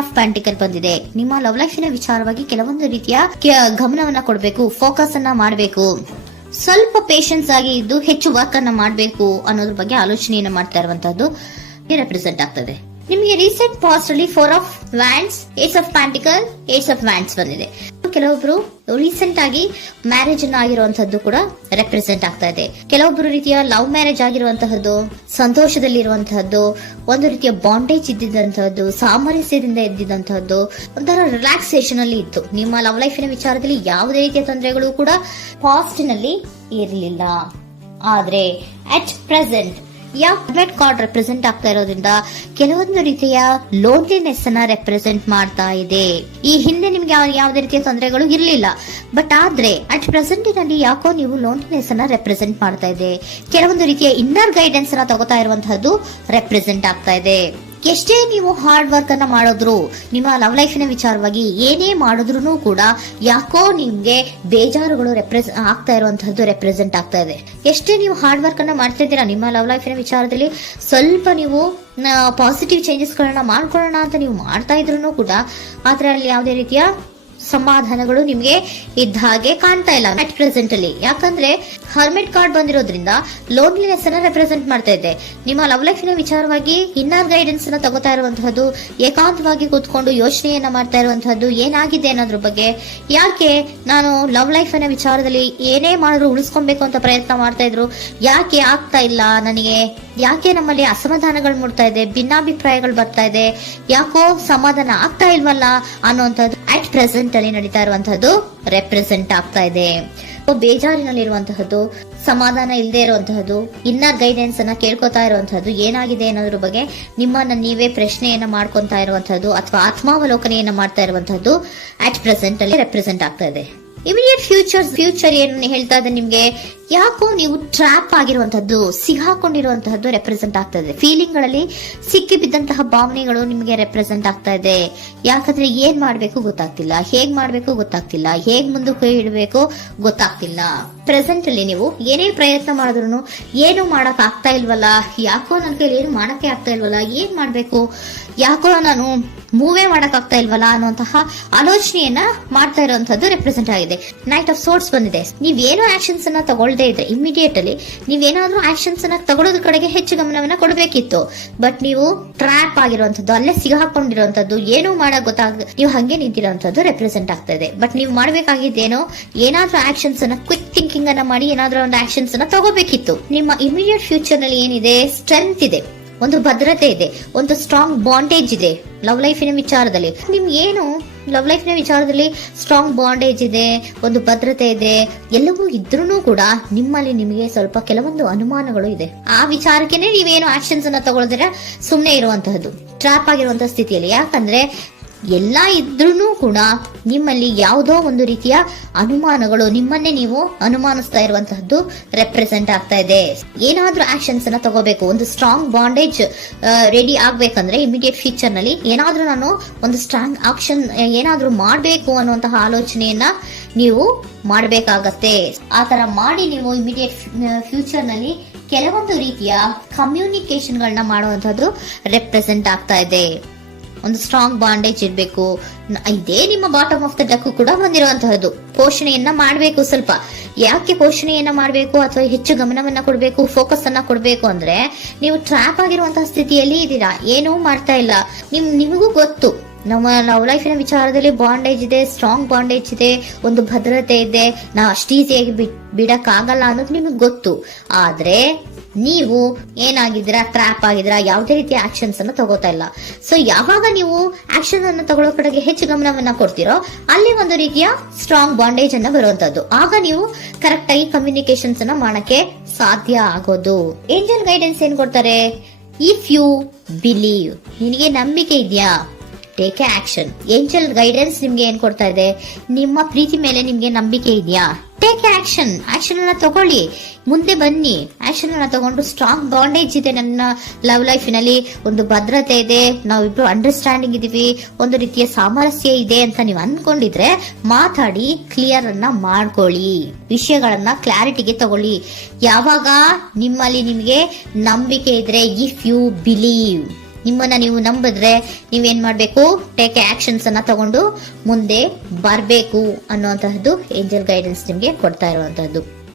Of ಪ್ಯಾಂಟಿಕಲ್ ಬಂದಿದೆ. ನಿಮ್ಮ love ಲೈಫಿನ ವಿಚಾರವಾಗಿ ಕೆಲವೊಂದು ರೀತಿಯ ಗಮನವನ್ನ ಕೊಡಬೇಕು, ಫೋಕಸ್ ಅನ್ನ ಮಾಡಬೇಕು, ಸ್ವಲ್ಪ ಪೇಷನ್ಸ್ ಆಗಿ ಇದ್ದು ಹೆಚ್ಚು ವರ್ಕ್ ಅನ್ನ ಮಾಡಬೇಕು ಅನ್ನೋದ್ರ ಬಗ್ಗೆ ಆಲೋಚನೆಯನ್ನ ಮಾಡ್ತಾ ಇರುವಂತದ್ದು ರೆಪ್ರೆಸೆಂಟ್ ಆಗ್ತದೆ. ನಿಮಗೆ ರೀಸೆಂಟ್ ಪಾಸ್ಟ್ ಅಲ್ಲಿ 4 of wands, ace of pentacles, ace of wands ಬಂದಿದೆ. ಕೆಲವೊಬ್ರು ರೀಸೆಂಟ್ ಆಗಿ ಮ್ಯಾರೇಜ್ ಅನ್ನ ಆಗಿರುವಂತದ್ದು ಕೂಡ ರೆಪ್ರೆಸೆಂಟ್ ಆಗ್ತಾ ಇದೆ. ಕೆಲವೊಬ್ಬರು ರೀತಿಯ ಲವ್ ಮ್ಯಾರೇಜ್ ಆಗಿರುವಂತಹದ್ದು, ಸಂತೋಷದಲ್ಲಿರುವಂತಹದ್ದು, ಒಂದು ರೀತಿಯ ಬಾಂಡೇಜ್ ಇದ್ದಿದ್ದಂತಹದ್ದು, ಸಾಮರಸ್ಯದಿಂದ ಇದ್ದಿದ್ದಂತಹದ್ದು, ಒಂಥರ ರಿಲ್ಯಾಕ್ಸೇಷನ್ ಅಲ್ಲಿ ಇತ್ತು. ನಿಮ್ಮ ಲವ್ ಲೈಫಿನ ವಿಚಾರದಲ್ಲಿ ಯಾವುದೇ ರೀತಿಯ ತೊಂದರೆಗಳು ಕೂಡ ಪಾಸ್ಟ್ ನಲ್ಲಿ ಇರಲಿಲ್ಲ. ಆದ್ರೆ ಅಟ್ ಪ್ರೆಸೆಂಟ್ ಯಾವ್ದು ಕಾರ್ಡ್ ರೆಪ್ರೆಸೆಂಟ್ ಆಗ್ತಾ ಇರೋದ್ರಿಂದ ಕೆಲವೊಂದು ರೀತಿಯ ಲೋನ್ಲಿನೆಸ್ ಅನ್ನ ರೆಪ್ರೆಸೆಂಟ್ ಮಾಡ್ತಾ ಇದೆ. ಈ ಹಿಂದೆ ನಿಮ್ಗೆ ಯಾವುದೇ ರೀತಿಯ ತೊಂದರೆಗಳು ಇರಲಿಲ್ಲ, ಬಟ್ ಆದ್ರೆ ಅಟ್ ಪ್ರೆಸೆಂಟ್ ನಲ್ಲಿ ಯಾಕೋ ನೀವು ಲೋನ್ಲಿನೆಸ್ ಅನ್ನ ರೆಪ್ರೆಸೆಂಟ್ ಮಾಡ್ತಾ ಇದೆ. ಕೆಲವೊಂದು ರೀತಿಯ ಇನ್ನರ್ ಗೈಡೆನ್ಸ್ ಅನ್ನ ತಗೋತಾ ಇರುವಂತಹದ್ದು ರೆಪ್ರೆಸೆಂಟ್ ಆಗ್ತಾ ಇದೆ. ಎಷ್ಟೇ ನೀವು ಹಾರ್ಡ್ ವರ್ಕ್ ಅನ್ನ ಮಾಡಿದ್ರು, ನಿಮ್ಮ ಲವ್ ಲೈಫಿನ ವಿಚಾರವಾಗಿ ಏನೇ ಮಾಡಿದ್ರು ಕೂಡ ಯಾಕೋ ನಿಮ್ಗೆ ಬೇಜಾರುಗಳು ಆಗ್ತಾ ಇರುವಂತಹದ್ದು ರೆಪ್ರೆಸೆಂಟ್ ಆಗ್ತಾ ಇದೆ. ಎಷ್ಟೇ ನೀವು ಹಾರ್ಡ್ ವರ್ಕ್ ಅನ್ನ ಮಾಡ್ತಾ ಇದ್ದೀರಾ ನಿಮ್ಮ ಲವ್ ಲೈಫಿನ ವಿಚಾರದಲ್ಲಿ, ಸ್ವಲ್ಪ ನೀವು ಪಾಸಿಟಿವ್ ಚೇಂಜಸ್ ಗಳನ್ನ ಮಾಡ್ಕೊಳ್ಳೋಣ ಅಂತ ನೀವು ಮಾಡ್ತಾ ಇದ್ರು ಕೂಡ ಅದರಲ್ಲಿ ಯಾವುದೇ ರೀತಿಯ ಸಮಾಧಾನಗಳು ನಿಮ್ಗೆ ಇದ್ದ ಹಾಗೆ ಕಾಣ್ತಾ ಇಲ್ಲ ಅಟ್ ಪ್ರೆಸೆಂಟ್ ಅಲ್ಲಿ. ಯಾಕಂದ್ರೆ ಹರ್ಮಿಟ್ ಕಾರ್ಡ್ ಬಂದಿರೋದ್ರಿಂದ ಲೋನ್ಲಿನೆಸ್ ಅನ್ನ ರೆಪ್ರೆಸೆಂಟ್ ಮಾಡ್ತಾ ಇದೆ. ನಿಮ್ಮ ಲವ್ ಲೈಫಿನ ವಿಚಾರವಾಗಿ ಇನ್ನರ್ ಗೈಡೆನ್ಸ್ ಅನ್ನ ತಗೋತಾ ಇರುವಂತಹದ್ದು, ಏಕಾಂತವಾಗಿ ಕೂತ್ಕೊಂಡು ಯೋಚನೆಯನ್ನ ಮಾಡ್ತಾ ಇರುವಂತಹದ್ದು, ಏನಾಗಿದೆ ಅನ್ನೋದ್ರ ಬಗ್ಗೆ. ಯಾಕೆ ನಾನು ಲವ್ ಲೈಫ್ ಅನ್ನ ವಿಚಾರದಲ್ಲಿ ಏನೇ ಮಾಡಿದ್ರು ಉಳಿಸ್ಕೊಬೇಕು ಅಂತ ಪ್ರಯತ್ನ ಮಾಡ್ತಾ ಇದ್ರು, ಯಾಕೆ ಆಗ್ತಾ ಇಲ್ಲ ನನಗೆ, ಯಾಕೆ ನಮ್ಮಲ್ಲಿ ಅಸಮಾಧಾನಗಳು ಮೂಡ್ತಾ ಇದೆ, ಭಿನ್ನಾಭಿಪ್ರಾಯಗಳು ಬರ್ತಾ ಇದೆ, ಯಾಕೋ ಸಮಾಧಾನ ಆಗ್ತಾ ಇಲ್ವಲ್ಲ ಅನ್ನುವಂಥದ್ದು ಅಟ್ ಪ್ರೆಸೆಂಟ್ ಅಲ್ಲಿ ನಡೀತಾ ಇರುವಂತಹದ್ದು ರೆಪ್ರೆಸೆಂಟ್ ಆಗ್ತಾ ಇದೆ. ಬೇಜಾರಿನಲ್ಲಿರುವಂತಹದ್ದು, ಸಮಾಧಾನ ಇಲ್ಲದೆ ಇರುವಂತಹದ್ದು, ಇನ್ನರ್ ಗೈಡೆನ್ಸ್ ಅನ್ನ ಕೇಳ್ಕೊತಾ ಇರುವಂತಹದ್ದು, ಏನಾಗಿದೆ ಅನ್ನೋದ್ರ ಬಗ್ಗೆ ನಿಮ್ಮನ್ನ ನೀವೇ ಪ್ರಶ್ನೆಯನ್ನ ಮಾಡ್ಕೊಂತಾ ಇರುವಂತಹದ್ದು ಅಥವಾ ಆತ್ಮಾವಲೋಕನೆಯನ್ನ ಮಾಡ್ತಾ ಇರುವಂತಹದ್ದು ಅಟ್ ಪ್ರೆಸೆಂಟ್ ಅಲ್ಲಿ ರೆಪ್ರೆಸೆಂಟ್ ಆಗ್ತಾ ಇದೆ. ಇಮಿಡಿಯೇಟ್ ಫ್ಯೂಚರ್ ಏನು ಹೇಳ್ತಾ ಇದೆ ನಿಮ್ಗೆ, ಯಾಕೋ ನೀವು ಟ್ರ್ಯಾಪ್ ಆಗಿರುವಂತಹದ್ದು, ಸಿಗಾಕೊಂಡಿರುವಂತಹದ್ದು ರೆಪ್ರೆಸೆಂಟ್ ಆಗ್ತಾ ಇದೆ. ಫೀಲಿಂಗ್ ಗಳಲ್ಲಿ ಸಿಕ್ಕಿ ಬಿದ್ದಂತಹ ಭಾವನೆಗಳು ನಿಮಗೆ ರೆಪ್ರೆಸೆಂಟ್ ಆಗ್ತಾ ಇದೆ. ಯಾಕಂದ್ರೆ ಏನ್ ಮಾಡ್ಬೇಕು ಗೊತ್ತಾಗ್ತಿಲ್ಲ, ಹೇಗ್ ಮಾಡ್ಬೇಕು ಗೊತ್ತಾಗ್ತಿಲ್ಲ, ಹೇಗ್ ಮುಂದಕ್ಕೆ ಇಡಬೇಕು ಗೊತ್ತಾಗ್ತಿಲ್ಲ. ಪ್ರೆಸೆಂಟ್ ಅಲ್ಲಿ ನೀವು ಏನೇ ಪ್ರಯತ್ನ ಮಾಡಿದ್ರು ಏನು ಮಾಡಕ್ ಆಗ್ತಾ ಇಲ್ವಲ್ಲ, ಯಾಕೋ ನನ್ನ ಕೈಲಿ ಏನು ಮಾಡಕ್ಕೆ ಆಗ್ತಾ ಇಲ್ವಲ್ಲ, ಏನ್ ಮಾಡ್ಬೇಕು, ಯಾಕೋ ನಾನು ಮೂವೇ ಮಾಡಕ್ ಆಗ್ತಾ ಇಲ್ವಲ್ಲ ಅನ್ನುವಂತಹ ಆಲೋಚನೆಯನ್ನ ಮಾಡ್ತಾ ಇರುವಂತದ್ದು ರೆಪ್ರೆಸೆಂಟ್ ಆಗಿದೆ. ನೈಟ್ ಆಫ್ ಸೋರ್ಟ್ಸ್ ಬಂದಿದೆ. ನೀವೇನು ಆಕ್ಷನ್ಸ್ ಅನ್ನ ತಗೊಳ್ಳದೇ ಇದ್ರೆ ಇಮಿಡಿಯೇಟ್ ಅಲ್ಲಿ ನೀವೇನಾದ್ರೂ ಆಕ್ಷನ್ಸ್ ಅನ್ನ ತಗೊಳ್ಳೋದ್ರ ಕಡೆಗೆ ಹೆಚ್ಚು ಗಮನವನ್ನ ಕೊಡಬೇಕಿತ್ತು. ಬಟ್ ನೀವು ಟ್ರ್ಯಾಪ್ ಆಗಿರುವಂತದ್ದು, ಅಲ್ಲೇ ಸಿಗಾಕೊಂಡಿರುವಂತದ್ದು, ಏನು ಮಾಡಕ್ ನೀವು ಹಂಗೆ ನಿಂತಿರುವಂತದ್ದು ರೆಪ್ರೆಸೆಂಟ್ ಆಗ್ತಾ ಇದೆ. ಬಟ್ ನೀವು ಮಾಡ್ಬೇಕಾಗಿದ್ದೇನೋ ಏನಾದ್ರೂ ಆಕ್ಷನ್ಸ್ ಅನ್ನ ಕ್ವಿಕ್ ಥಿಂಕಿಂಗ್ ಅನ್ನ ಮಾಡಿ ಏನಾದ್ರೂ ಒಂದು ಆಕ್ಷನ್ಸ್ ಅನ್ನ ತಗೋಬೇಕಿತ್ತು. ನಿಮ್ಮ ಇಮಿಡಿಯೇಟ್ ಫ್ಯೂಚರ್ ನಲ್ಲಿ ಏನಿದೆ, ಸ್ಟ್ರೆಂತ್ ಇದೆ, ಒಂದು ಭದ್ರತೆ ಇದೆ, ಒಂದು ಸ್ಟ್ರಾಂಗ್ ಬಾಂಡೇಜ್ ಇದೆ ಲವ್ ಲೈಫಿನ ವಿಚಾರದಲ್ಲಿ. ನಿಮ್ಗೆ ಏನು ಲವ್ ಲೈಫಿನ ವಿಚಾರದಲ್ಲಿ ಸ್ಟ್ರಾಂಗ್ ಬಾಂಡೇಜ್ ಇದೆ, ಒಂದು ಭದ್ರತೆ ಇದೆ, ಎಲ್ಲವೂ ಇದ್ರೂ ಕೂಡ ನಿಮ್ಮಲ್ಲಿ ನಿಮಗೆ ಸ್ವಲ್ಪ ಕೆಲವೊಂದು ಅನುಮಾನಗಳು ಇದೆ. ಆ ವಿಚಾರಕ್ಕೆನೆ ನೀವೇನು ಆಕ್ಷನ್ಸ್ ಅನ್ನ ತಗೊಳ್ದಿರ ಸುಮ್ಮನೆ ಇರುವಂತಹದ್ದು, ಟ್ರ್ಯಾಪ್ ಆಗಿರುವಂತಹ ಸ್ಥಿತಿಯಲ್ಲಿ. ಯಾಕಂದ್ರೆ ಎಲ್ಲ ಇದ್ರೂ ಕೂಡ ನಿಮ್ಮಲ್ಲಿ ಯಾವುದೋ ಒಂದು ರೀತಿಯ ಅನುಮಾನಗಳು, ನಿಮ್ಮನ್ನೇ ನೀವು ಅನುಮಾನಿಸ್ತಾ ಇರುವಂತಹದ್ದು ರೆಪ್ರೆಸೆಂಟ್ ಆಗ್ತಾ ಇದೆ. ಏನಾದ್ರೂ ಆಕ್ಷನ್ಸ್ ಅನ್ನ ತಗೋಬೇಕು, ಒಂದು ಸ್ಟ್ರಾಂಗ್ ಬಾಂಡೇಜ್ ರೆಡಿ ಆಗ್ಬೇಕಂದ್ರೆ ಇಮಿಡಿಯೇಟ್ ಫ್ಯೂಚರ್ ನಲ್ಲಿ ಏನಾದ್ರೂ ನಾನು ಒಂದು ಸ್ಟ್ರಾಂಗ್ ಆಕ್ಷನ್ ಏನಾದ್ರೂ ಮಾಡಬೇಕು ಅನ್ನುವಂತಹ ಆಲೋಚನೆಯನ್ನ ನೀವು ಮಾಡಬೇಕಾಗತ್ತೆ. ಆತರ ಮಾಡಿ ನೀವು ಇಮಿಡಿಯೇಟ್ ಫ್ಯೂಚರ್ ನಲ್ಲಿ ಕೆಲವೊಂದು ರೀತಿಯ ಕಮ್ಯುನಿಕೇಶನ್ ಗಳನ್ನ ಮಾಡುವಂತದ್ದು ರೆಪ್ರೆಸೆಂಟ್ ಆಗ್ತಾ ಇದೆ. ಒಂದು ಸ್ಟ್ರಾಂಗ್ ಬಾಂಡೇಜ್ ಇರಬೇಕು. ಇದೇ ನಿಮ್ಮ ಬಾಟಮ್ ಆಫ್ ದ ಡಕ್ ಕೂಡ ಬಂದಿರುವಂತಹದ್ದು. ಪೋಷಣೆಯನ್ನ ಮಾಡಬೇಕು. ಸ್ವಲ್ಪ ಯಾಕೆ ಪೋಷಣೆಯನ್ನ ಮಾಡಬೇಕು ಅಥವಾ ಹೆಚ್ಚು ಗಮನವನ್ನ ಕೊಡಬೇಕು, ಫೋಕಸ್ ಅನ್ನ ಕೊಡಬೇಕು ಅಂದ್ರೆ, ನೀವು ಟ್ರ್ಯಾಪ್ ಆಗಿರುವಂತಹ ಸ್ಥಿತಿಯಲ್ಲಿ ಇದ್ದೀರಾ, ಏನೂ ಮಾಡ್ತಾ ಇಲ್ಲ. ನಿಮಗೂ ಗೊತ್ತು ನಮ್ಮ ಲವ್ ಲೈಫಿನ ವಿಚಾರದಲ್ಲಿ ಬಾಂಡೇಜ್ ಇದೆ, ಸ್ಟ್ರಾಂಗ್ ಬಾಂಡೇಜ್ ಇದೆ, ಒಂದು ಭದ್ರತೆ ಇದೆ, ನಾವು ಅಷ್ಟು ಈಸಿಯಾಗಿ ಬಿಡಕ್ ಆಗಲ್ಲ ಅನ್ನೋದು ನಿಮಗೆ ಗೊತ್ತು. ಆದ್ರೆ ನೀವು ಏನಾಗಿದ್ದೀರಾ, ಟ್ರ್ಯಾಪ್ ಆಗಿದ್ದೀರಾ, ಯಾವುದೇ ರೀತಿಯ ಆಕ್ಷನ್ಸ್ ಅನ್ನು ತಗೋತಾ ಇಲ್ಲ. ಸೊ ಯಾವಾಗ ನೀವು ಆಕ್ಷನ್ ಅನ್ನು ತಗೊಳ್ಳೋ ಕಡೆಗೆ ಹೆಚ್ಚು ಗಮನವನ್ನ ಕೊಡ್ತೀರೋ ಅಲ್ಲಿ ಒಂದು ರೀತಿಯ ಸ್ಟ್ರಾಂಗ್ ಬಾಂಡೇಜ್ ಅನ್ನ ಬರುವಂತದ್ದು. ಆಗ ನೀವು ಕರೆಕ್ಟ್ ಆಗಿ ಕಮ್ಯುನಿಕೇಶನ್ಸ್ ಅನ್ನ ಮಾಡಕ್ಕೆ ಸಾಧ್ಯ ಆಗೋದು. ಏಂಜಲ್ ಗೈಡೆನ್ಸ್ ಏನ್ ಕೊಡ್ತಾರೆ, ಇಫ್ ಯು ಬಿಲೀವ್, ನಿನಗೆ ನಂಬಿಕೆ ಇದೆಯಾ, ಟೇಕ್ ಆಕ್ಷನ್. ಏಂಜಲ್ ಗೈಡೆನ್ಸ್ ನಿಮ್ಗೆ ಏನ್ ಕೊಡ್ತಾ ಇದೆ, ನಿಮ್ಮ ಪ್ರೀತಿ ಮೇಲೆ ನಿಮ್ಗೆ ನಂಬಿಕೆ ಇದೆಯಾ, ಟೇಕ್ ಆಕ್ಷನ್. ಆಕ್ಷನ್ ಅನ್ನ ತಗೊಳ್ಳಿ, ಮುಂದೆ ಬನ್ನಿ. ಆಕ್ಷನ್ ಅನ್ನ ತಗೊಂಡು ಸ್ಟ್ರಾಂಗ್ ಬಾಂಡೇಜ್ ಇದೆ ನನ್ನ ಲವ್ ಲೈಫಿನಲ್ಲಿ, ಒಂದು ಭದ್ರತೆ ಇದೆ, ನಾವಿಬ್ರು ಅಂಡರ್ಸ್ಟ್ಯಾಂಡಿಂಗ್ ಇದೀವಿ, ಒಂದು ರೀತಿಯ ಸಾಮರಸ್ಯ ಇದೆ ಅಂತ ನೀವು ಅನ್ಕೊಂಡಿದ್ರೆ ಮಾತಾಡಿ ಕ್ಲಿಯರ್ ಅನ್ನ ಮಾಡ್ಕೊಳ್ಳಿ, ವಿಷಯಗಳನ್ನ ಕ್ಲಾರಿಟಿಗೆ ತಗೊಳ್ಳಿ. ಯಾವಾಗ ನಿಮ್ಮಲ್ಲಿ ನಿಮಗೆ ನಂಬಿಕೆ ಇದ್ರೆ, ಇಫ್ ಯು ಬಿಲೀವ್, ನಿಮ್ಮನ್ನ ನೀವು ನಂಬಿದ್ರೆ ನೀವೇನ್ ಮಾಡ್ಬೇಕು, ಟೇಕ್ ಆಕ್ಷನ್ಸ್ ಅನ್ನ ತಗೊಂಡು ಮುಂದೆ ಬರ್ಬೇಕು ಅನ್ನುವಂತಹದ್ದು ಏಂಜಲ್ ಗೈಡೆನ್ಸ್ ನಿಮ್ಗೆ ಕೊಡ್ತಾ ಇರುವಂತಹದ್ದು.